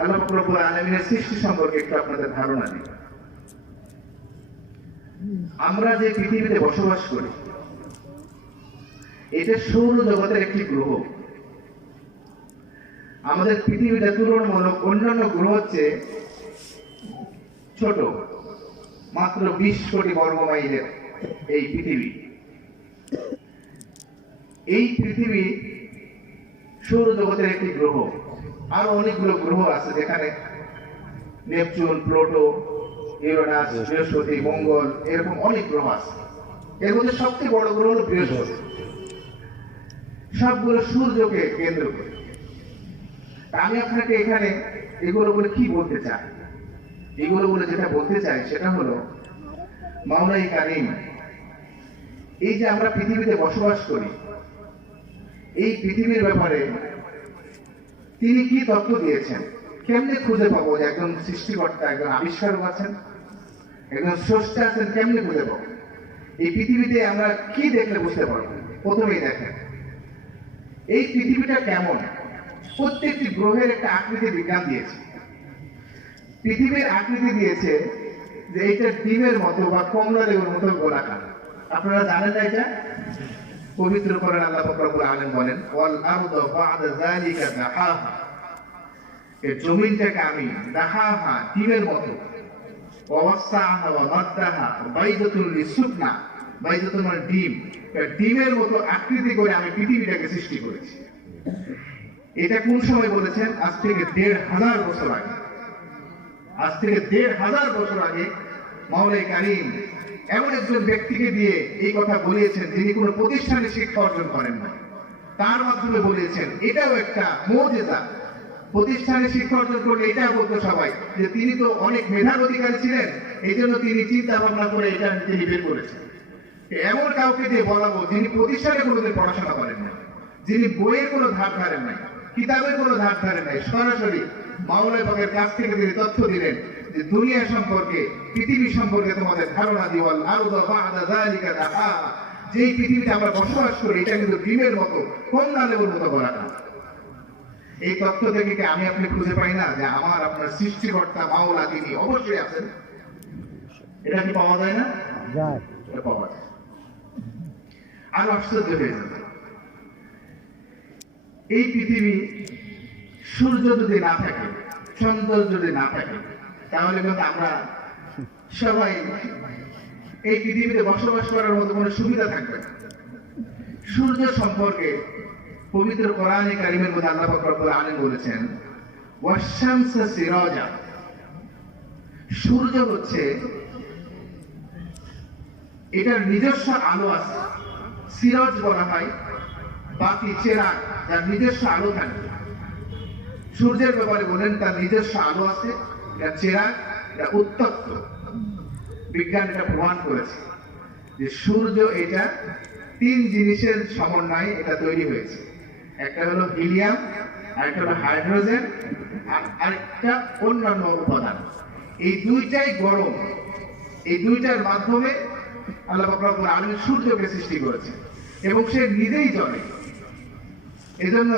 আল্লাহ পাক রব্বুল আলামিনের সৃষ্টি সম্পর্কে একটু আপনাদের ধারণা দিই। আমরা যে পৃথিবীতে বসবাস করি এটা সৌরজগতের একটি গ্রহ। আমাদের পৃথিবীটা তুলনামূলক অন্যান্য গ্রহের চেয়ে ছোট, মাত্র 20 কোটি বর্গ মাইলের এই পৃথিবী। এই পৃথিবী সৌরজগতের একটি গ্রহ। আরো অনেকগুলো গ্রহ আছে যেখানে নেপচুন, প্লুটো, ইউরেনাস, বৃহস্পতি, মঙ্গল, এরকম অনেক গ্রহ আছে। এর মধ্যে সবচেয়ে বড় গ্রহ হলো বৃহস্পতি। সবগুলো সূর্যকে কেন্দ্র করে। আমি আপনাকে এখানে এগুলো বলে কি বলতে চাই? এগুলো বলে যেটা বলতে চাই সেটা হলো মাওলাই কারীম এই যে আমরা পৃথিবীতে বসবাস করি, এই পৃথিবীর ব্যাপারে তিনি কি তথ্য দিয়েছেন? কেমনে খুঁজে পাবো যে একজন সৃষ্টিকর্তা, একজন আবিষ্কারক আছেন, একজন স্রষ্টা আছেন? কেমনে খুঁজে পাবো? এই পৃথিবীতে আমরা কি দেখলে বুঝতে পারবো? প্রথমেই দেখেন এই পৃথিবীটা কেমন। প্রত্যেকটি গ্রহের একটা আকৃতি বিজ্ঞান দিয়েছে। পৃথিবীর আকৃতি দিয়েছে যে এটা ডিমের মতো বা কমলা লেবুর মতো গোলাকার। আপনারা জানেন না এটা? পবিত্র কোরআন আল্লাহ পাক রব্বুল আলামিন বলেন, ওয়াল আরদু বা'দা যালিকা দাহাহা, এই জমিনটাকে আমি দাহাহা ডিমের মতো, ওয়া ওয়াসাআহা ওয়া মাদ্দাহা বাইদাতুল লিসুকনা, বাইদাতুল মানে ডিম, ডিমের মতো আকৃতি করে আমি পৃথিবীটাকে সৃষ্টি করেছি। এটা কোন সময় বলেছেন? আজ থেকে ১৫০০ বছর আগে। আজ থেকে ১৫০০ বছর আগে মাওলাই কারীম এমন একজন ব্যক্তিকে দিয়ে এই কথা বলিয়েছেন যিনি কোনো প্রতিষ্ঠানে শিক্ষা অর্জন করেন না। তার মাধ্যমে বলিয়েছেন। এটাও একটা মুজিজা। প্রতিষ্ঠানে শিক্ষা অর্জন করলে এটাও বলতো সবাই যে তিনি তো অনেক মেধার অধিকারী ছিলেন, এই জন্য তিনি চিন্তা ভাবনা করে এটা তিনি বের করেছেন। এমন কাউকে দিয়ে বলাবো যিনি প্রতিষ্ঠানে কোনোদিন পড়াশোনা করেন না, যিনি বইয়ের কোনো ধার ধারেন নাই, কিতাবের কোনো ধার ধারেন নাই, সরাসরি মাওলাই পাকের কাছ থেকে তিনি তথ্য দিলেন যে দুনিয়া সম্পর্কে, পৃথিবী সম্পর্কে তোমাদের ধারণা দিওয়াল আরদু বা'দা যালিকা দাহাহা, যেই পৃথিবীতে আমরা বসবাস করি এটা কিন্তু ডিমের মতো, কমলা লেবুর মতো গোলাকার। এই তথ্য থেকে কি আমি আপনি খুঁজে পাই না যে আমার আপনার সৃষ্টিকর্তা মাওলা তিনি অবশ্যই আছেন? এটা কি পাওয়া যায় না? এটা পাওয়া যায়। আর আশ্চর্য হয়ে যাবে, এই পৃথিবী সূর্য যদি না থাকে, চন্দ্র যদি না থাকে, তাহলে কিন্তু আমরা সবাই এই পৃথিবীতে বসবাস করার মতো কোনো সুবিধা থাকবে না। সূর্য সম্পর্কে পবিত্র কোরআনে কারীমের মধ্যে আল্লাহ পাক রব্বুল আলামিন বলেছেন, ওয়াশ-শামসা সিরাজা, সূর্য হচ্ছে এটার নিজস্ব আলো আছে। সিরাজ বলা হয় বাতি, চেরাগ, যার নিজস্ব আলো থাকে। সূর্যের ব্যাপারে বলেন তার নিজস্ব আলো আছে, এটা চেরাগ, এটা উত্তপ্ত। বিজ্ঞান এটা প্রমাণ করেছে যে সূর্য এটা 3 জিনিসের সমন্বয়ে এটা তৈরি হয়েছে। একটা হলো হিলিয়াম, আরেকটা হলো হাইড্রোজেন, আর আরেকটা অন্যান্য উপাদান। এই দুইটাই গরম। এই দুইটার মাধ্যমে আল্লাহ পাক রব্বুল আলামিন সূর্যকে সৃষ্টি করেছে এবং সে নিজেই জ্বলে। এজন্য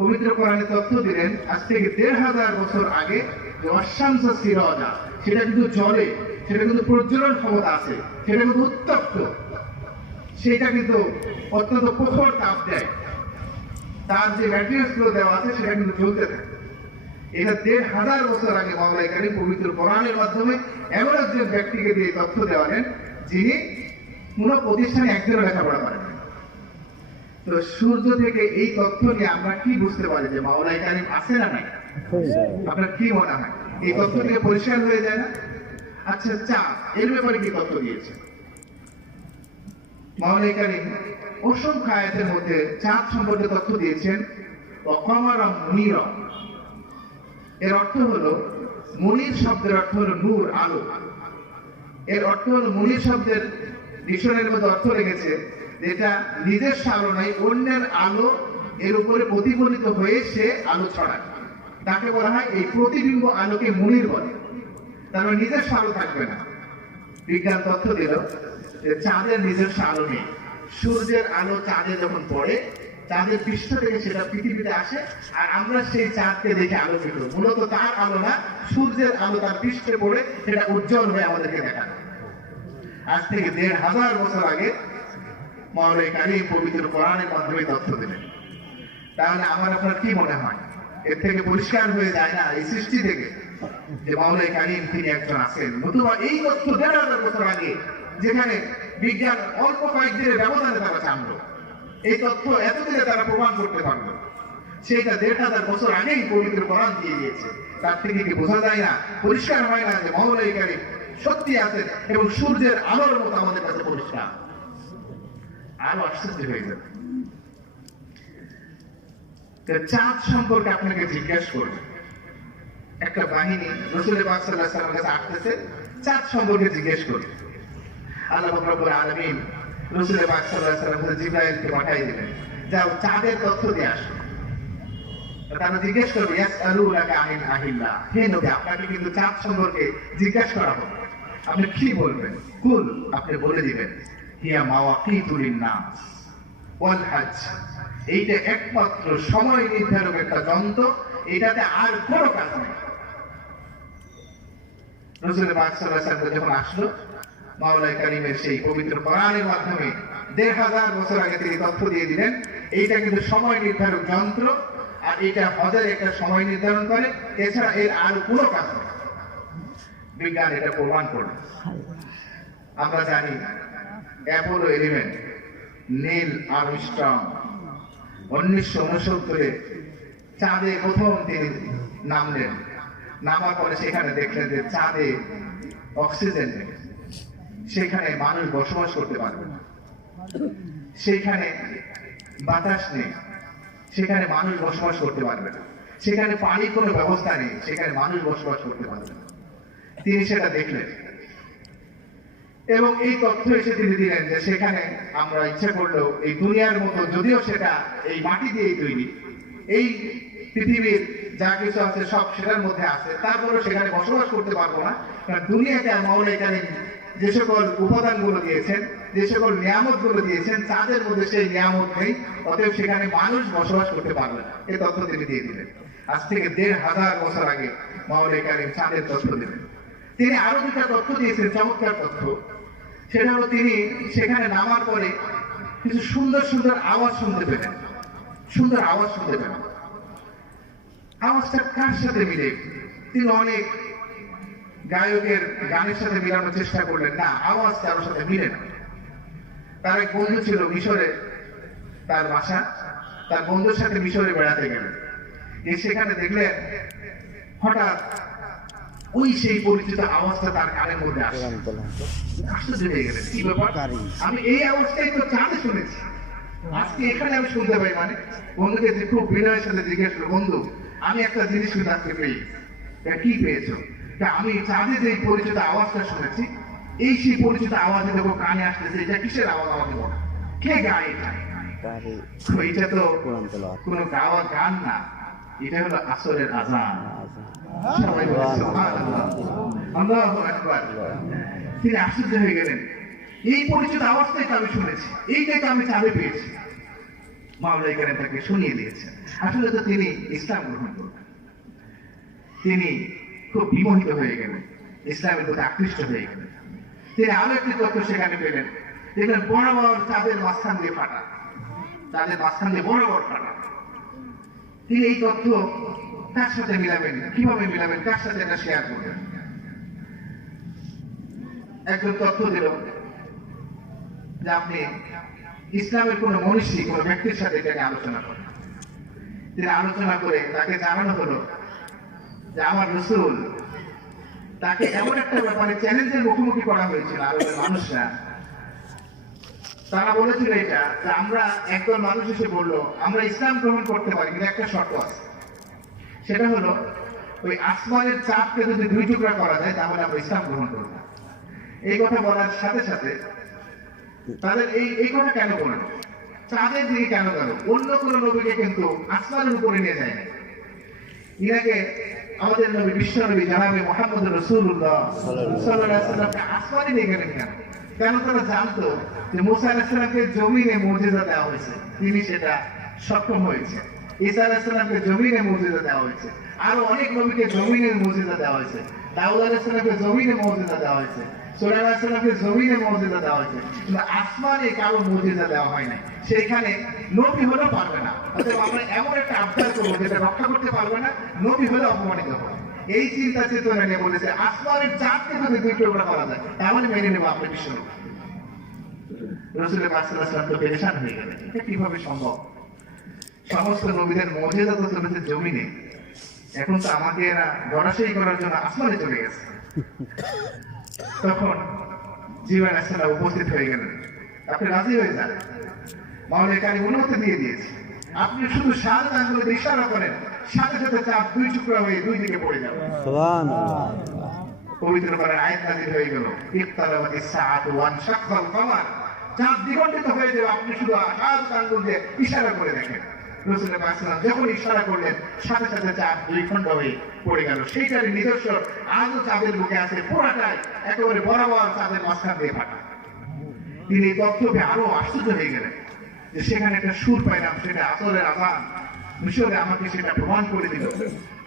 পবিত্র কোরআনে তথ্য দিলেন আজ থেকে ১৫০০ বছর আগে যে ওয়াশ-শামসা সিরাজা, সেটা কিন্তু জ্বলে, সেটা কিন্তু প্রজ্বলন ক্ষমতা আছে, সেটা কিন্তু উত্তপ্ত, সেটা কিন্তু অত্যন্ত প্রখর তাপ দেয়। তার যে ম্যাটেরিয়ালস গুলো দেওয়া আছে সেটা কিন্তু জ্বলতে থাকে। এটা ১৫০০ বছর আগে মাওলাই কারীম পবিত্র কোরআনের মাধ্যমে এমন একজন ব্যক্তিকে দিয়ে তথ্য দেওয়ালেন যিনি কোনো প্রতিষ্ঠানে একদিনও লেখাপড়া করেন। তো সূর্য থেকে এই তথ্য নিয়ে আমরা কি বুঝতে পারি যে মাওলাই কারীম আছে না নাই? আপনার কি মনে হয়? এই তথ্য থেকে পরিষ্কার হয়ে যায় না? আচ্ছা, চাঁদ, এর ব্যাপারে কি তথ্য দিয়েছে মাওলাই কারীম? অসংখ্য আয়াতের মধ্যে চাঁদ সম্পর্কে তথ্য দিয়েছেন। ওয়াকামারা মুনীরা, এর অর্থ হলো, মুনীর শব্দের অর্থ হলো নূর, আলো। এর অর্থ হলো, মুনীর শব্দের ডিকশনারির মধ্যে অর্থ রেখেছে যেটা নিজস্ব আলো নাই, অন্যের আলো এর উপরে প্রতিফলিত হয়ে সে আলো ছড়ায়, তাকে বলা হয়, এই প্রতিবিম্ব আলোকে মুনীর বলে। তার মানে নিজস্ব আলো থাকবে না। বিজ্ঞান তথ্য দিল যে চাঁদের নিজস্ব আলো নেই। সূর্যের আলো চাঁদে যখন পড়ে চাঁদের পৃষ্ঠ থেকে সেটা পৃথিবীতে আসে, আর আমরা সেই চাঁদকে দেখে আলোকিত। মূলত তার আলো না, সূর্যের আলো তার পৃষ্ঠে পড়ে সেটা উজ্জ্বল হয়ে আমাদেরকে দেখানো। আজ থেকে ১৫০০ বছর আগে মাওলাই কারীম পবিত্র কোরআনের মাধ্যমে তথ্য দিলেন। তাহলে আমার আপনার কি মনে হয়, এর থেকে পরিষ্কার হয়ে যায় না এই সৃষ্টি থেকে যে মাওলাই কারীম তিনি একজন আছেন? নতুবা এই তথ্য ১৫০০ বছর আগে, যেখানে বিজ্ঞান অল্প কয়েকদিনের ব্যবধানে তারা জানলো, এই তথ্য এতদিনে তারা প্রমাণ করতে পারলো, সেইটা ১৫০০ বছর আগেই পবিত্র কোরআন দিয়ে দিয়েছে। তার থেকে কি বোঝা যায় না, পরিষ্কার হয় না যে মাওলাই কারীম সত্যি আছেন এবং সূর্যের আলোর মতো আমাদের কাছে পরিষ্কার? আরো আশ্চর্য হয়ে যাবে। চাঁদ সম্পর্কে আপনাকে জিজ্ঞেস করবে একটা বাহিনী রাসূল পাক সাল্লাল্লাহু আলাইহি ওয়াসাল্লামের কাছে আসতেছে, চাঁদ সম্পর্কে জিজ্ঞেস করবে। আল্লাহ পাক রব্বুল আলামিন রাসূল পাক সাল্লাল্লাহু আলাইহি ওয়াসাল্লাম জিবরাইলকে পাঠিয়ে দিলেন, যাও চাঁদের তথ্য দিয়ে আসো। তারা জিজ্ঞেস করবে, ইয়াসআলুনাকা আনিল আহিল্লাহ, হে নবী আপনাকে কিন্তু চাঁদ সম্পর্কে জিজ্ঞাসা করা হবে, আপনি কি বলবেন? কুল, আপনি বলে দিবেন, হিয়া মাওয়াকিতুল লিন-নাস ওয়াল হজ, এইটা একমাত্র সময় নির্ধারক একটা যন্ত্র, এটাতে আর কোনো কাজ নেই। রাসূল পাক সাল্লাল্লাহু আলাইহি ওয়াসাল্লাম যখন আসলো, মাওলাই কারীমের সেই পবিত্র কোরআনের মাধ্যমে ১৫০০ বছর আগে তিনি তথ্য দিয়ে দিলেন, এইটা কিন্তু সময় নির্ধারক যন্ত্র, আর এটা হজের একটা সময় নির্ধারণ করে, এছাড়া এর আর কোনো কাজ নেই। বিজ্ঞান এটা প্রমাণ করল। আমরা জানি অ্যাপোলো 11 নীল আর্মস্ট্রং 1969 চাঁদে প্রথম তিনি নামলেন। নামার পরে সেখানে দেখলেন যে চাঁদে অক্সিজেন নেই, সেখানে মানুষ বসবাস করতে পারবে না, সেখানে বাতাস নেই, সেখানে মানুষ বসবাস করতে পারবে না, সেখানে পানির কোনো ব্যবস্থা নেই, সেখানে মানুষ বসবাস করতে পারবে না। তিনি সেটা দেখলেন এবং এই তথ্য এসে তিনি দিলেন যে সেখানে আমরা ইচ্ছা করলেও এই দুনিয়ার মতো, যদিও সেটা এই মাটি দিয়েই তৈরি, এই পৃথিবীর যা কিছু আছে সব সেটার মধ্যে আছে, তারপরেও সেখানে বসবাস করতে পারবো না। কারণ দুনিয়াকে মাওলাই কারীম যে সকল উপাদানগুলো দিয়েছেন, যে সকল নিয়ামত গুলো দিয়েছেন, চাঁদের মধ্যে সেই নিয়ামত নেই, অতএব সেখানে মানুষ বসবাস করতে পারবে না। এই তথ্য তিনি দিয়ে দিলেন। আজ থেকে ১৫০০ বছর আগে মাওলাই কারীম চাঁদের তথ্য দিলেন। তিনি আরো দুটা তথ্য দিয়েছেন, চমৎকার তথ্য। সেটা হলো তিনি সেখানে নামার পরে কিছু সুন্দর সুন্দর আওয়াজ শুনতে পেলেন, সুন্দর আওয়াজ শুনতে পেলেন। আওয়াজটা কার সাথে মিলে? তিনি অনেক গায়কের গানের সাথে মিলানোর চেষ্টা করলেন, না, আওয়াজ কারোর সাথে মিলে না। তার এক বন্ধু ছিল মিশরে, তার বাসা, তার বন্ধুর সাথে মিশরে বেড়াতে গেলেন। সেখানে দেখলেন হঠাৎ ওই সেই পরিচিত আওয়াজটা তার কানের মধ্যে আসে। আশ্চর্য হয়ে গেলেন, কি ব্যাপার, আমি এই আওয়াজটাই তো চাঁদে শুনেছি, আজকে এখানে আমি শুনতে পাই। মানে বন্ধুকে যে খুব বিনয়ের সাথে জিজ্ঞেস করলো, বন্ধু আমি একটা জিনিস কিন্তু আজকে পেয়েছি। কি পেয়েছো? আমি চাঁদে যে পরিচিত আওয়াজটা শুনেছি, এই সেই পরিচিত আওয়াজে দেখো কানে আসতেছে, এটা কিসের আওয়াজ আমাকে বলো, কে গায় এটা? এটা তো কোনো গাওয়া গান না, এটা হলো আসরের আযান। সবাই বলে সুবহানাল্লাহ, আল্লাহু আকবার। তিনি আশ্চর্য হয়ে গেলেন, এই পরিচিত আওয়াজটাই তো আমি শুনেছি, এইটাই তো আমি চাঁদে পেয়েছি। মাওলাই কারীম তাকে শুনিয়ে দিয়েছেন। আসলে তো তিনি ইসলাম গ্রহণ করবেন, তিনি খুব বিমোহিত হয়ে গেলেন, ইসলামের প্রতি আকৃষ্ট হয়ে গেলেন। তিনি আরো একটি তথ্য সেখানে পেলেন, দেখলেন বড় বড় চাঁদের মাঝখান দিয়ে ফাটা, চাঁদের মাঝখান দিয়ে বড় বড় ফাটা। তিনি এই তথ্য কার সাথে মিলাবেন, কিভাবে মিলাবেন, কার সাথে এটা শেয়ার করবেন? একজন তথ্য দিল যে আপনি ইসলামের কোন মনীষী, কোন ব্যক্তির সাথে এটাকে আলোচনা করেন। তিনি আলোচনা করে তাকে জানানো হলো যে আমার রাসূল, তাকে এমন একটা ব্যাপারে চ্যালেঞ্জের মুখোমুখি করা হয়েছিল আরবের মানুষরা। তারা বলেছিল এটা যে আমরা, একদল মানুষ এসে বললো আমরা ইসলাম গ্রহণ করতে পারি, কিন্তু একটা শর্ত আছে, সেটা হলো ওই আসমানের চাঁদকে যদি 2 টুকরা করা যায় তাহলে আমরা ইসলাম গ্রহণ করব। এই কথা বলার সাথে সাথে তাদের এই কথা কেন বলেন, চাঁদের দিকে কেন গেল? অন্য কোন নবীকে কিন্তু আসমানের উপরে নিয়ে যায় না। ইনাকে আমাদের নবী, বিশ্ব নবী জনাবে মুহাম্মদ রাসূলুল্লাহ সাল্লাল্লাহু আলাইহি ওয়াসাল্লামকে আসমানে নিয়ে গেলেন কেন? কেন? তারা জানতো যে মুসা আলাইহিস সালামকে জমিনে মুজিজা দেওয়া হয়েছে, তিনি সেটা সক্ষম হয়েছে। ঈসা আলাইহিস সালামকে জমিনে মুজিজা দেওয়া হয়েছে, আরো অনেক নবীকে জমিনে মুজিজা দেওয়া হয়েছে। দাউদ আলাইহিস সালামকে জমিনে মুজিজা দেওয়া হয়েছে, সুলাইমান আলাইহিস সালামকে জমিনে মুজিজা দেওয়া হয়েছে, কিন্তু আসমানে কারো মুজিজা দেওয়া হয় নাই। সেখানে নবী হলেও পারবে না। অতএব আমরা এমন একটা আবদার করবো যেটা রক্ষা করতে পারবে না, নবী হলে অপমানিত হবে। এই চিন্তা চেতনা নিয়ে বলেছে আসমানের চাঁদকে যদি দুই টুকরা করা যায় তাহলে মেনে নেবো আপনি বিশ্ব নবী। রাসূল পাক সাল্লাল্লাহু আলাইহি ওয়াসাল্লাম তো পেরেশান হয়ে গেলেন, এটা কিভাবে সম্ভব? সমস্ত নবীদের মুজিজা তো চলেছে জমিনে, এখন তো আমাকে এরা গড়াশায়ী করার জন্য আসমানে চলে গেছে। তখন জিবরাইল আলাইহিস সালাম উপস্থিত হয়ে গেলেন। আপনি রাজি হয়ে যান, মাওলা কারীম অনুমতি দিয়ে দিয়েছে, আপনি শুধু শাহাদাত আঙ্গুলে ইশারা করেন, সাথে সাথে চাঁদ দুই টুকরা হয়ে দুই দিকে পড়ে যাবে। সুবহানাল্লাহ। পবিত্র করার আয়াত নাযিল হয়ে গেল, ইফতারাতিস সাআতু ওয়ান শাক্কাল কমার, চাঁদ দ্বিখণ্ডিত হয়ে যাবে, আপনি শুধু শাহাদাত আঙ্গুল দিয়ে ইশারা করে দেখেন। রাসূল পাক সাল্লাল্লাহু আলাইহি ওয়াসাল্লাম যখন ইশারা করলেন সাথে সাথে চাঁদ দুই খণ্ড হয়ে পড়ে গেল। সেইটারই নিদর্শন আজও চাঁদের বুকে আছে, পুরাটাই একেবারে বরাবর চাঁদের মাঝখান দিয়ে ফাটা। তিনি তথ্য পেয়ে আরো আশ্চর্য হয়ে গেলেন যে সেখানে একটা সুর পাইলাম, সেটা আসরের আযান। মিশরে আমাকে সেটা প্রমাণ করে দিল।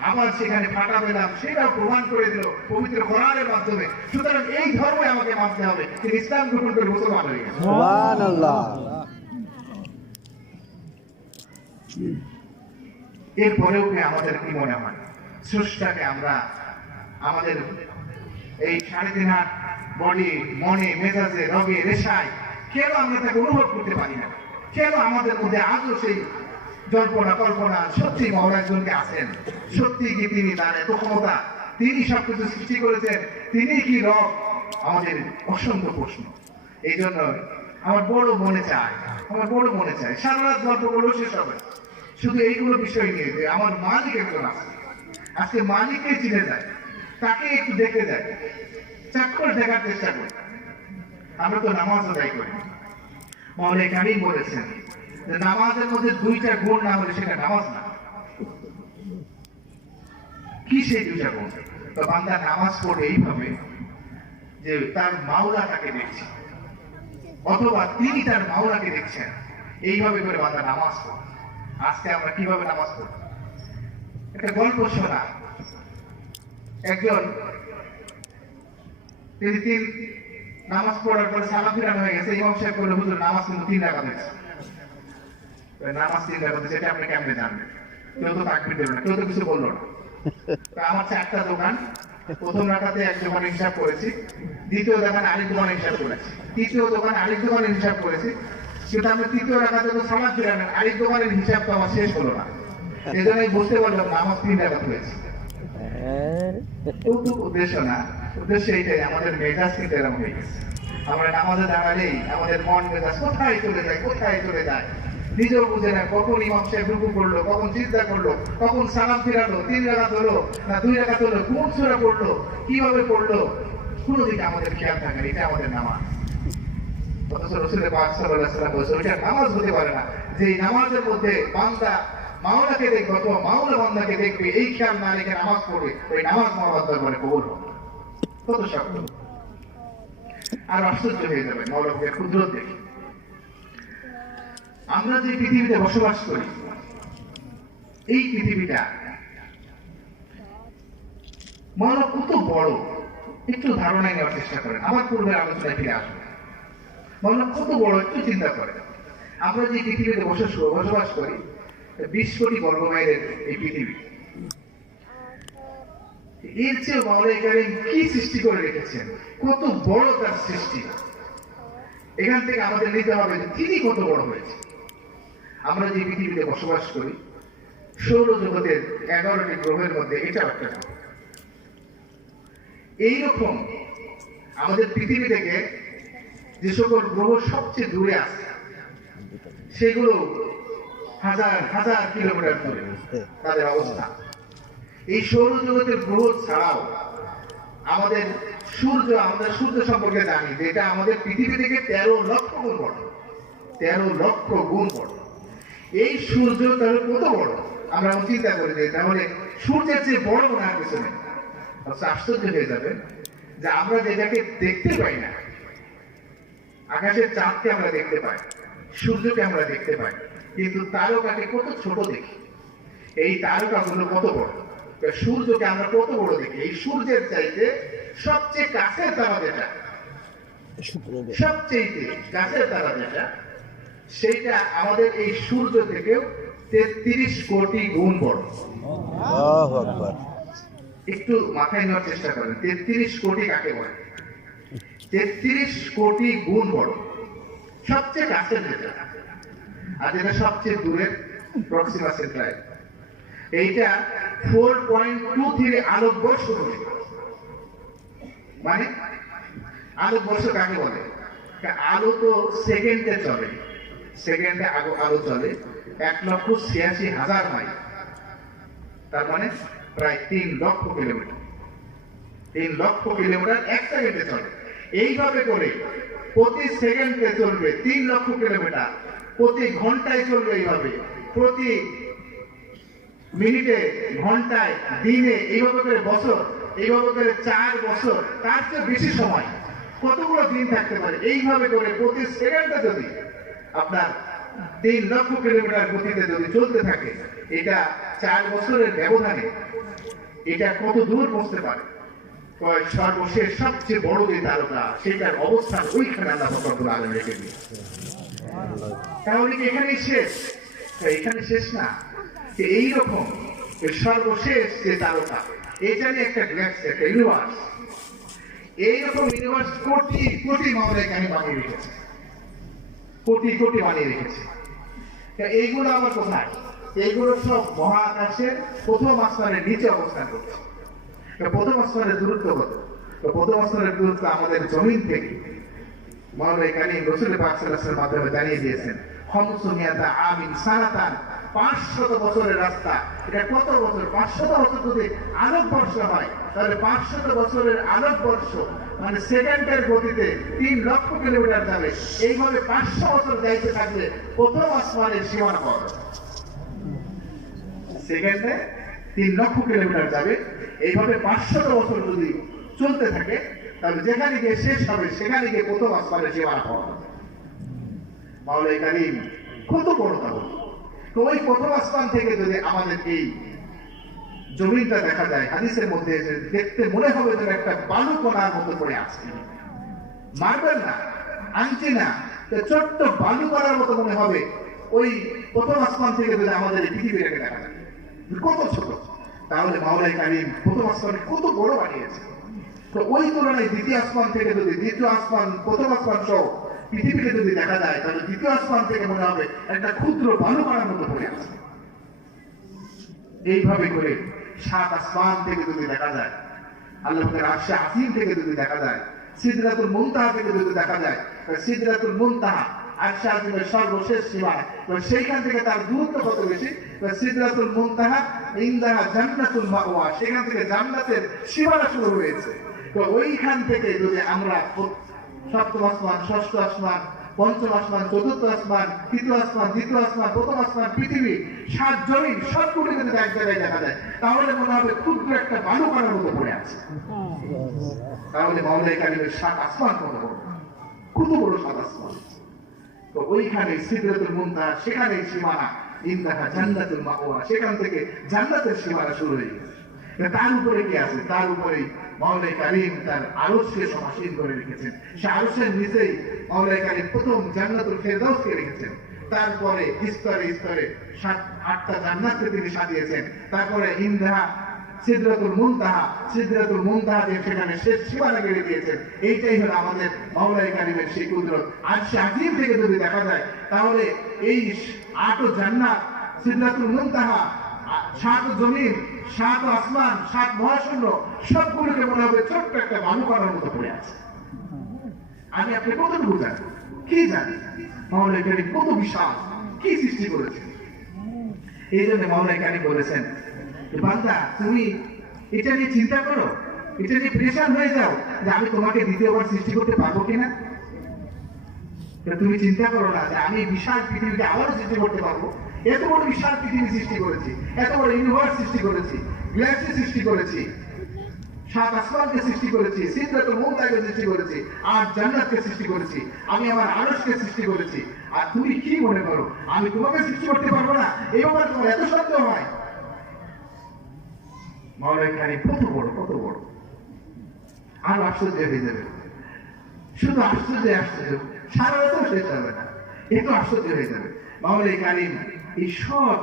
আবার সেখানে ফাটা পেলাম, সেটাও প্রমাণ করে দিল পবিত্র কোরআনের মাধ্যমে। সুতরাং এই ধর্মে আমাকে মানতে হবে। তিনি ইসলাম গ্রহণ করে মুসলমান হয়ে গেছেন। সুবহানাল্লাহ। এরপরেও কি আমাদের কি মনে হয় স্রষ্টাকে আমরা আমাদের এই 3.5 হাত বডি, মনে, মেজাজে, রগে, রেশায় কেন আমরা তাকে অনুভব করতে পারি না? কেন আমাদের মধ্যে আজও সেই জল্পনা কল্পনা সত্যি মহান একজনকে আছেন? সত্যি কি তিনি তার এত ক্ষমতা, তিনি সবকিছু সৃষ্টি করেছেন, তিনি কি রব? আমাদের অসংখ্য প্রশ্ন। এই জন্য আমার বড় মনে চায়, সারা রাত গল্প করলেও শেষ হবে শুধু এইগুলো বিষয় নিয়ে যে আমার মালিক একজন আছে। আজকে মালিককে চিনে যায়, তাকে একটু দেখে যায়, চাক্ষুষ দেখার চেষ্টা করি। আমরা তো নামাজ আদায় করি, মাওলা কারীম বলেছেন যে নামাজের মধ্যে দুইটা গুণ না হলে সেটা নামাজ না। কি সেই দুইটা গুণ? তো বান্দা নামাজ পড়ে এইভাবে যে তার মাওলা তাকে দেখছে, অথবা তিনি তার মাওলাকে দেখছেন, এইভাবে করে বান্দা নামাজ পড়ে। আজকে আমরা কিভাবে নামাজ পড়ি? একটা গল্প শোনা, একজন তিনি নামাজ পড়ার পরে সালাম ফিরানো হয়ে গেছে, ইমাম সাহেব বলল হুজুর নামাজ কিন্তু 3 রাকাত হয়েছে। নামাজ 3 রাকাত হয়েছে, এটা আপনি কেমনে জানবেন? কেউ তো তাকবীর দিল না, কেউ তো কিছু বললো না। তো আমার 4টা দোকান, প্রথম রাকাতে এক দোকানে হিসাব করেছি, দ্বিতীয় দোকানে আরেক দোকানে হিসাব করেছি, তৃতীয় দোকানে আরেক দোকানে হিসাব করেছি, কিন্তু আমরা তৃতীয় রাকাতে তো সালাম ফিরালেন, আরেক দোকানের হিসাব তো আমার শেষ হলো না। এই জন্য বুঝতে পারলাম নামাজ 3 রাকাত হয়েছে। উদ্দেশ্য না, উদ্দেশ্য এইটাই, আমাদের মেজাজ কিন্তু এরকম হয়ে গেছে। আমরা নামাজে দাঁড়ালেই আমাদের মন মেজাজ কোথায় চলে যায়, নিজেও বুঝে না কখন ইমাম সাহেব রুকু করলো, কখন সিজদা করলো, কখন সালাম ফিরালো, 3 রাকাত হলো না 2 রাকাত হলো, কোন সূরা পড়লো, কিভাবে পড়লো, কোনো দিকে আমাদের খেয়াল থাকে না। এটা আমাদের নামাজ। অথচ রাসূল পাক সাল্লাল্লাহু আলাইহি ওয়াসাল্লাম বলেছেন এটা নামাজ হতে পারে না যে নামাজের মধ্যে বান্দা মাওলাকে দেখবে অথবা মাওলা বান্দাকে দেখবে, এই খেয়াল না রেখে নামাজ পড়বে, ওই নামাজ মাওলার দরবারে কবুল হবে। কত শক্ত! আর আশ্চর্য হয়ে যাবে মাওলাকে কুদরত দেখে। আমরা যে পৃথিবীতে বসবাস করি, এই পৃথিবীটা মাওলা কত বড় একটু ধারণা নেওয়ার চেষ্টা করেন। আমার পূর্বের আলোচনায় ফিরে আসবে, মাওলা কত বড় একটু চিন্তা করেন। আমরা যে পৃথিবীতে বসবাস করি, 20 কোটি বর্গ মাইলের এই পৃথিবী, এর চেয়ে মাওলা কারীম কি সৃষ্টি করে রেখেছেন, কত বড় তার সৃষ্টি। এখান থেকে আমাদের নিতে হবে যে তিনি কত বড় হয়েছে। আমরা যে পৃথিবীতে বসবাস করি, সৌরজগতের 11টি গ্রহের মধ্যে এটা একটা গ্রহ। এইরকম আমাদের পৃথিবী থেকে যে সকল গ্রহ সবচেয়ে দূরে আছে, সেগুলো হাজার হাজার কিলোমিটার দূরে তাদের অবস্থা। এই সৌরজগতের গ্রহ ছাড়াও আমাদের সূর্য সম্পর্কে জানি যে এটা আমাদের পৃথিবী থেকে 13 লক্ষ গুণ বড়, 13 লক্ষ গুণ বড়। এই সূর্য তাহলে কত বড় আমরা চিন্তা করে দিই, তাহলে সূর্যের চেয়ে বড় মনে আর কিছু নেই। আশ্চর্য হয়ে যাবে যে আমরা যেটাকে দেখতে পাই না, আকাশের চাঁদকে আমরা দেখতে পাই, সূর্যকে আমরা দেখতে পাই, কিন্তু তারকাকে কত ছোট দেখি, এই তারকাগুলো কত বড়। সূর্যকে আমরা কত বড় দেখি, এই সূর্যের চাইতে সবচেয়ে কাছের তারা যেটা, সবচেয়ে কাছের তারা যেটা, সেইটা আমাদের এই সূর্য থেকেও 33 কোটি গুণ বড়। একটু মাথায় নেওয়ার চেষ্টা করেন, 33 কোটি কাকে বলে? 33 কোটি গুণ বড়, সবচেয়ে কাছের যেটা। আর যেটা সবচেয়ে দূরের প্রক্সিমা সেন্ট্রাল, এইটা 4.23 আলোকবর্ষ দূরে। মানে আলোকবর্ষ কাকে বলে? আলো তো সেকেন্ডে চলে, সেকেন্ডে আলো চলে 1,86,000 মাইল, তার মানে প্রায় 3 লক্ষ কিলোমিটার। 3 লক্ষ কিলোমিটার এক সেকেন্ডে চলে। এইভাবে করে প্রতি সেকেন্ডে চলবে 3 লক্ষ কিলোমিটার, প্রতি ঘন্টায় চলবে এইভাবে, প্রতি মিনিটে, ঘন্টায়, দিনে, এইভাবে করে বছর, এইভাবে করে 4 বছর, তার চেয়ে বেশি সময়, কতগুলো দিন থাকতে পারে। এইভাবে করে প্রতি সেকেন্ডে যদি আপনার 3 লক্ষ কিলোমিটার গতিতে যদি চলতে থাকে, এটা 4 বছরের ব্যবধানে এটা কত দূর পৌঁছতে পারে। সর্বশেষ সবচেয়ে বড় যে তারকা, সেটার অবস্থান ওইখানে আল্লাহ রব্বুল আলামিন রেখে দিয়েছে। তাহলে কি এখানেই শেষ? এখানে শেষ না, এইরকম সর্বশেষ যে তারকা, এটা নিয়ে একটা গ্যালাক্সি, একটা ইউনিভার্স, এইরকম ইউনিভার্স কোটি কোটি মাওলানা এখানে বানিয়ে রেখেছে, কোটি কোটি বানিয়ে রেখেছে। এইগুলো আবার কোথায়? এইগুলো সব মহাকাশের প্রথম আসমানের নিচে অবস্থান করছে। প্রথম আসমানের দূরত্ব কত? প্রথম আসমানের দূরত্ব আমাদের জমিন থেকে মাওলানা কারীম রাসূল পাক সাল্লাল্লাহু আলাইহি ওয়াসাল্লাম মাধ্যমে জানিয়ে দিয়েছেন, 500 আমিন সানাতান, 500 বছরের রাস্তা। এটা কত বছর? 500 বছর যদি আলোকবর্ষ হয়, তাহলে 500 বছরের আলোকবর্ষ মানে সেকেন্ডের গতিতে 3 লক্ষ কিলোমিটার যাবে। এইভাবে 500 বছর যাইতে থাকলে প্রথম আসমানের সীমানা পাওয়া যাবে। সেকেন্ডে 3 লক্ষ কিলোমিটার যাবে, এইভাবে 500 বছর যদি চলতে থাকে, তাহলে যেখানে গিয়ে শেষ হবে সেখানে গিয়ে প্রথম আসমানের সীমানা পাওয়া যাবে। মাওলানা কারীম কত বড় তাহলে। তো ওই প্রথম আসমান থেকে যদি আমাদের এই জমিনটা দেখা যায়, হাদিসের মধ্যে দেখতে মনে হবে যেন একটা বালু কণার মতো পড়ে আছে, মার্বেল না, আংটি না, ছোট্ট বালু কণার মতো মনে হবে। ওই প্রথম আসমান থেকে যদি আমাদের এই পৃথিবীটাকে দেখা যায় কত ছোট, তাহলে মাওলানা কারীম প্রথম আসমান কত বড় বানিয়েছে। তো ওই তুলনায় দ্বিতীয় আসমান থেকে যদি দ্বিতীয় আসমান প্রথম আসমান সহ পৃথিবীকে যদি দেখা যায়, তাহলে দ্বিতীয় আসমান থেকে মনে হবে একটা ক্ষুদ্র বালু কণার মতো পড়ে আছে। এইভাবে করে 7 আসমান থেকে যদি দেখা যায়, আল্লাহর আরশে আজিম থেকে যদি দেখা যায়, সিদরাতুল মুনতাহা থেকে যদি দেখা যায়, সিদরাতুল মুনতাহা আরশে আজিমের সর্বশেষ সীমা, তো সেইখান থেকে তার দূরত্ব কত বেশি? সিদরাতুল মুনতাহা ইনদাহা জান্নাতুল মাওয়া, সেখান থেকে জান্নাতের সীমানা শুরু হয়েছে। তো ওইখান থেকে যদি আমরা সপ্তম আসমান, ষষ্ঠ আসমান, পঞ্চম আসমান, চতুর্থ আসমান, তৃতীয় আসমান, দ্বিতীয় আসমান, প্রথম আসমান, পৃথিবী, 7 জমিন, সবগুলো যদি এক জায়গায় দেখা যায়, তাহলে মনে হবে ক্ষুদ্র একটা বালু কণার মতো পড়ে আছে। তাহলে মাওলানা কারীমের 7 আসমান কত বড়, কত বড় 7 আসমান। তো ওইখানে সিদরাতুল মুনতাহা, সেখানে সীমানা ইনদাহা জান্নাতুল মাওয়া, সেখান থেকে জান্নাতের সীমানা শুরু হয়ে গেছে। তার উপরে কি আছে? তার উপরেই মাওলানা কারীম তার আরশকে সমাসীন করে রেখেছেন। সে আরশের নিচেই মাওলানা কারীম প্রথম জান্নাতুল ফেরদাউসকে রেখেছেন। তারপরে স্তরে স্তরে 7-8টা জান্নাতকে তিনি সাজিয়েছেন। তারপরে ইনদাহা সিদরাতুল মুনতাহা, সিদরাতুল মুনতাহা যে সেখানে শেষ সীমানা গেড়ে দিয়েছেন। এইটাই হলো আমাদের মাওলানা কারীমের সেই কুদরত। আরশে আজিম থেকে যদি দেখা যায়, তাহলে এই 8 জান্নাত, সিদরাতুল মুনতাহা, 7 জমিন, 7 আসমান, 7 মহাশূন্য, সবগুলোকে মনে হবে ছোট্ট একটা বালু কণার মতো পড়ে আছে। আমি আপনি কতটুকু জানি, কি জানি মাওলানা কারীম কত বিশাল, কি সৃষ্টি করেছেন। এই জন্য মাওলানা কারীম বলেছেন, বান্দা তুমি এটা নিয়ে চিন্তা করো, এটা নিয়ে প্রেশার হয়ে যাও যে আমি তোমাকে দ্বিতীয়বার সৃষ্টি করতে পারবো কিনা। তুমি চিন্তা করো না যে আমি বিশাল পৃথিবীকে আবারও সৃষ্টি করতে পারবো। এত বড় বিশাল পৃথিবী সৃষ্টি করেছি, এত বড় ইউনিভার্স সৃষ্টি করেছি, গ্যালাক্সি সৃষ্টি করেছি, সাত আসমানকে সৃষ্টি করেছি, সিদরাতুল মুনতাহাকে সৃষ্টি করেছি, আর জান্নাতকে সৃষ্টি করেছি, আমি আমার আরশকে সৃষ্টি করেছি। আর তুমি কি মনে করো আমি তোমাকে সৃষ্টি করতে পারবো না? এই ব্যাপারে তোমার এত সন্দেহ হয়? মাওলাই কারীম কত বড়, কত বড়! আর আশ্চর্য হয়ে যাবে, শুধু আশ্চর্য আশ্চর্য, সারা রাতও শেষ হবে না, এত আশ্চর্য হয়ে যাবে। মাওলাই কারীম এই সব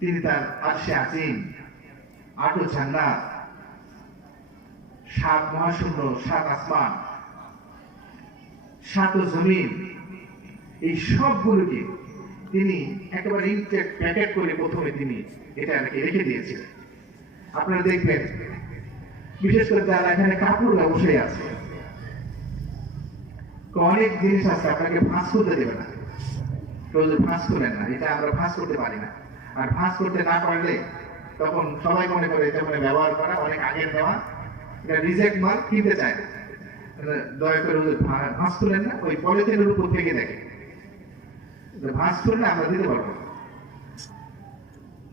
তিনি তার আরশে আজিম, আটো জান্নাত, সাত মহাশূন্য, সাত আসমান, সাত জমিন, এই সবগুলোকে তিনি একেবারে ইনটেক্ট প্যাকেট করে প্রথমে তিনি এটা রেখে দিয়েছিলেন। আপনারা দেখবেন বিশেষ করে যারা এখানে কাপড় ব্যবসায়ী আছে, অনেক জিনিস আছে আপনাকে ফাঁস করতে দেবে না, রোজ ফাঁস করেন না, এটা আমরা ফাঁস করতে পারি না। আর ফাঁস করতে না পারলে তখন সবাই মনে করে এটা মানে ব্যবহার করা অনেক আগের দেওয়া, এটা রিজেক্ট মাল, কিনতে চায় না। দয়া করে ভাঁজ করেন না, ওই পলিথিনের উপর থেকে দেখে ভাঁজ করলে আমরা দিতে পারবো।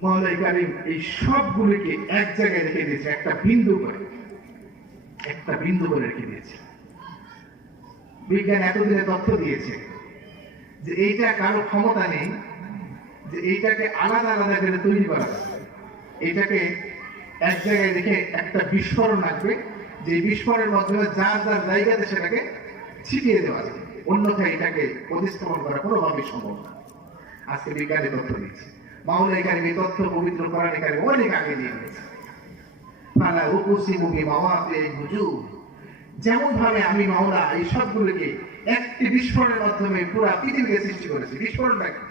মাওলাই কারীম এই সবগুলিকে এক জায়গায় রেখে দিয়েছে, একটা বিন্দু করে, একটা বিন্দু করে রেখে দিয়েছে। বিজ্ঞান এতদিনে তথ্য দিয়েছে যে এইটা কারো ক্ষমতা নেই যে এইটাকে আলাদা আলাদা করে তৈরি করা যাবে। এটাকে এক জায়গায় রেখে একটা বিস্ফোরণ আসবে, যে বিস্ফোরণের মাধ্যমে যার যার জায়গাতে সেটাকে ছিটিয়ে দেওয়া যাবে, অন্যথায় এটাকে প্রতিস্থাপন করা কোনোভাবেই সম্ভব না। আজকে বিজ্ঞানের তথ্য দিচ্ছে। মাওলাই কারীম এই তথ্য পবিত্র কোরআনে কারীমে অনেক আগে দিয়ে দিয়েছে। ফালা উকসিমু বিমাওয়াকি'ন নুজুম, যেমন ভাবে আমি মাওলা এই সবগুলোকে একটি বিস্ফোরণের মাধ্যমে পুরো পৃথিবীকে সৃষ্টি করেছি। বিস্ফোরণটা কি?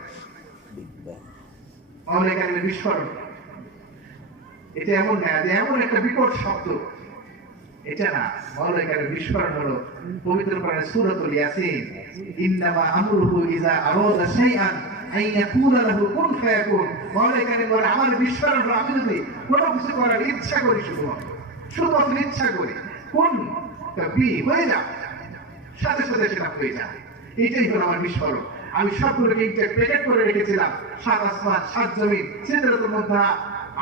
মাওলাই কারীমের বিস্ফোরণ এটা এমন না যে এমন একটা বিকট শব্দ, এটা না। মাওলাই কারীমের বিস্ফোরণ হলো পবিত্র কোরআনের সূরাতুল ইয়াসিন, ইন্নামা আমরুহু ইযা আরাদা শাইআন আন ইয়াকুলা লাহু কুন ফায়াকুন। মাওলাই কারীম বলে আমার বিস্ফোরণ হলো আমি যদি কোনো কিছু করার ইচ্ছা করি, শুধুমাত্র ইচ্ছা করি, কোন বি হয়ে যা, সাথে সাথে সেটা হয়ে যায়। এটাই হলো আমার বিস্ফোরণ। আমি সবগুলোকে প্যাকেট করে রেখেছিলাম, সাত আসমান, সাত জমিন, সিদরাতুল মুনতাহা,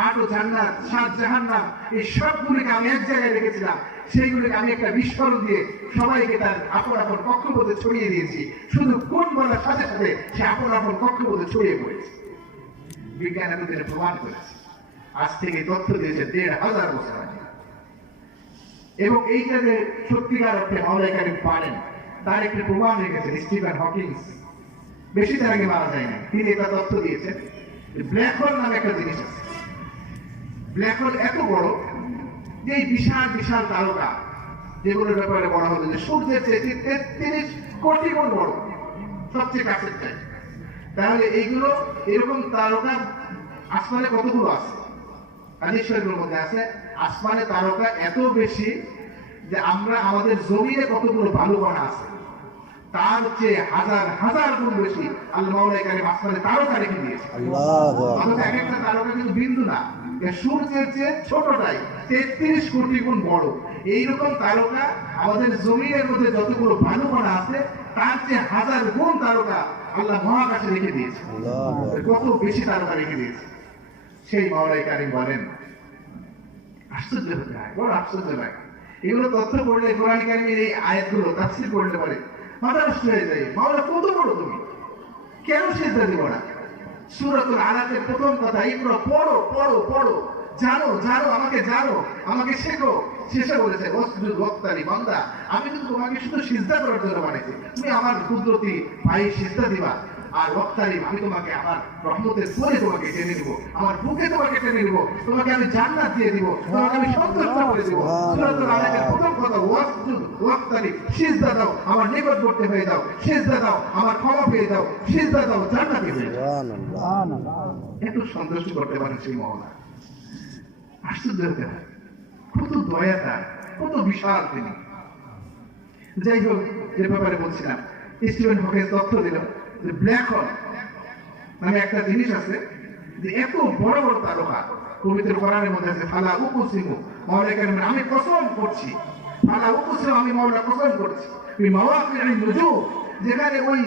আটো জান্নাত, সাত জাহান্নাম, এই সবগুলোকে আমি এক জায়গায় রেখেছিলাম। সেইগুলোকে আমি একটা বিস্ফোরণ দিয়ে সবাইকে তার আপন আপন কক্ষপথে ছড়িয়ে দিয়েছি। শুধু কোন বলার সাথে সাথে সে আপন আপন কক্ষপথে ছড়িয়ে পড়েছে। বিজ্ঞান এতদিনে প্রমাণ করেছে, আজ থেকে তথ্য দিয়েছে ১,৫০০ বছর আগে। এবং এইটা যে সত্যিকার অর্থে মাওলাই কারীম পারেন তার একটি প্রমাণ রেখেছেন স্টিফেন হকিংস। বেশি দিন আগে মারা যায় না, তিনি এটা তথ্য দিয়েছেন। ব্ল্যাক হোল নামে একটা জিনিস আছে। ব্ল্যাক হোল এত বড় যে এই বিশাল বিশাল তারকা যেগুলোর ব্যাপারে বলা হলো যে সূর্যের চেয়ে ৩৩ কোটি গুণ বড়, সবচেয়ে কাছের চাই। তাহলে এইগুলো এরকম তারকা আসমানে কতগুলো আছে? হাদিস শরীফের মধ্যে আছে আসমানে তারকা এত বেশি যে আমরা আমাদের জমিনে কতগুলো বালুকণা আছে তার চেয়ে হাজার হাজার গুণ বেশি আল্লাহ মাওলাই কারীম আসমানে তারকা রেখে দিয়েছে। অথচ এক একটা তারকা কিন্তু বিন্দু না, সূর্যের চেয়ে ছোটটাই ৩৩ কোটি গুণ বড়। এইরকম তারকা আমাদের জমিনের মধ্যে যতগুলো বালুকণা আছে তার চেয়ে হাজার গুণ তারকা আল্লাহ মহাকাশে রেখে দিয়েছে। কত বেশি তারকা রেখে দিয়েছে। সেই মাওলাই কারীম বলেন, আশ্চর্য হতে হয়, বড় আশ্চর্য লাগে। এগুলো তথ্য পড়লে, কোরআন কারীমের এই আয়াতগুলো তাফসীর পড়লে পারে মাথা নষ্ট হয়ে যায়। মাওলা কত বড়, তুমি কেন সিজদা দিব না? সূরাতুল আলাকের প্রথম কথা, ইকরা, পড়ো পড়ো পড়ো, জানো জানো, আমাকে জানো, আমাকে শেখো। শেষে বলেছে ওয়াসজুদ ওয়াক্তারি, বান্দা আমি কিন্তু তোমাকে শুধু সিজদা করার জন্য বানাইছি, তুমি আমার কুদরতি পায়ে সিজদা দিবা। আর ওয়াক্তারি, আমি তোমাকে আমার রহমতের পরে তোমাকে টেনে নিব, আমার বুকে তোমাকে টেনে নিব, তোমাকে আমি জান্নাত দিয়ে দিব, তোমাকে আমি সন্তুষ্ট করে দিব। সূরাতুল আলাকের প্রথম কথা ওয়াসজুদ ওয়াক্তারি, সিজদা দাও, আমার নিকটবর্তী হয়ে যাও, সিজদা দাও, আমার ক্ষমা পেয়ে যাও, সিজদা দাও, জান্নাতি হয়ে যাও। এত সন্তুষ্ট করতে পারেন সেই মওলা। আশ্চর্য হতে হয়, কত দয়া তার, কত বিশাল তিনি। যাই হোক, যে ব্যাপারে বলছিলাম, স্টিফেন হকিং তথ্য দিল যে ব্ল্যাক হোল নামে একটা জিনিস আছে, যে এত বড় বড় তারকা পবিত্র কোরআনের মধ্যে আছে। ফালা উকসিমু, মাওলাই কারীম আমি কসম করছি, ফালা উকসিমু, আমি মাওলা কসম করছি, বিমাওয়াকি'ন নুজুম, যেখানে ওই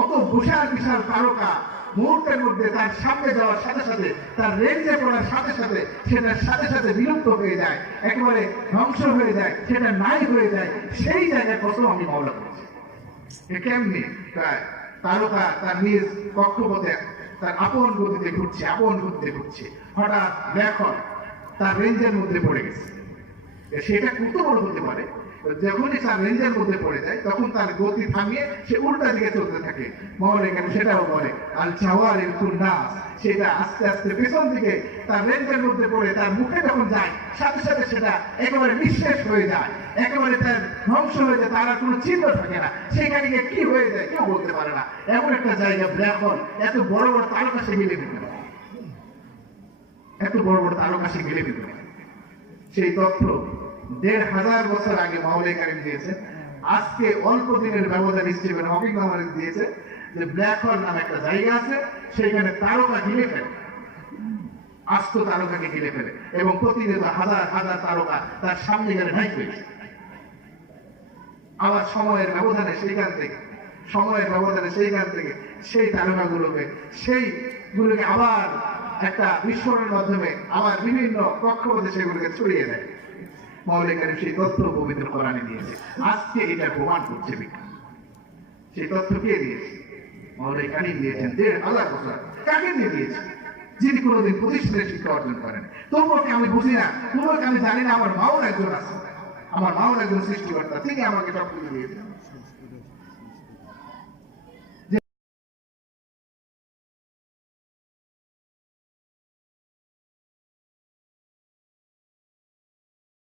অত বিশাল বিশাল তারকা মুহূর্তের মধ্যে তার সামনে যাওয়ার সাথে সাথে, তার রেঞ্জে পড়ার সাথে সাথে সেটার সাথে সাথে বিলুপ্ত হয়ে যায়, একেবারে ধ্বংস হয়ে যায়, সেটা নাই হয়ে যায়। সেই জায়গায় কসম আমি মাওলা করছি। কেমনি তারকা তার নিজ কক্ষপথে তার আপন গতিতে ঘুরছে, হঠাৎ ব্যাকল তার রেঞ্জের মধ্যে পড়ে গেছে। সেটা কত বড় হতে পারে, যখনই তার রেঞ্জের মধ্যে পড়ে যায় তখন তার গতি থামিয়ে সে উল্টা দিকে চলতে থাকে। মহলে এখানে সেটাও বলে আল জাওয়ারিল কুন্নাস, সেটা আস্তে আস্তে পেছন দিকে তার রেঞ্জের মধ্যে পড়ে তার মুখে যখন যায় সাথে সাথে সেটা একেবারে নিঃশেষ হয়ে যায়, একেবারে তার ধ্বংস হয়ে যায়, তার আর কোনো চিহ্ন থাকে না। সেখানে গিয়ে কি হয়ে যায় কেউ বলতে পারে না। এমন একটা জায়গা ব্ল্যাক হোল, এত বড় বড় তারকা সে মিলে দিতে পারে, এত বড় বড় তারকা সে মিলে দিতে পারে। সেই তথ্য ১,৫০০ বছর আগে মাওলাই কারিম দিয়েছে। আজকে অল্প দিনের ব্যবধান স্টিফেন হকিং আমাদের দিয়েছে যে ব্ল্যাক হোল নামে একটা জায়গা আছে, সেখানে তারকা গিলে ফেলে, আস্ত তারকাকে গিলে ফেলে, এবং প্রতিনিয়ত হাজার হাজার তারকা তার সামনে গেলে নাই হয়েছে। আবার সময়ের ব্যবধানে সেইখান থেকে সেই সেইগুলোকে আবার একটা বিস্ফোরণের মাধ্যমে আবার বিভিন্ন কক্ষপথে সেগুলোকে ছড়িয়ে দেয়। মাওলাই কারিম সেই তথ্য পবিত্র কোরআনে দিয়েছে। আজকে এটা প্রমাণ করছে বিজ্ঞান। সেই তথ্য কে দিয়েছে? মাওলাই কারিম দিয়েছেন। ১,৫০০ বছর কাকে দিয়ে দিয়েছে? যিনি কোনোদিন প্রতিষ্ঠানের শিক্ষা অর্জন করেন। তোমাকে আমি বুঝি না, তোমাকে আমি জানি না, আমার মাও একজন আছে, আমার মাও একজন সৃষ্টিকর্তা, তিনি আমাকে সবকিছু দিয়েছেন।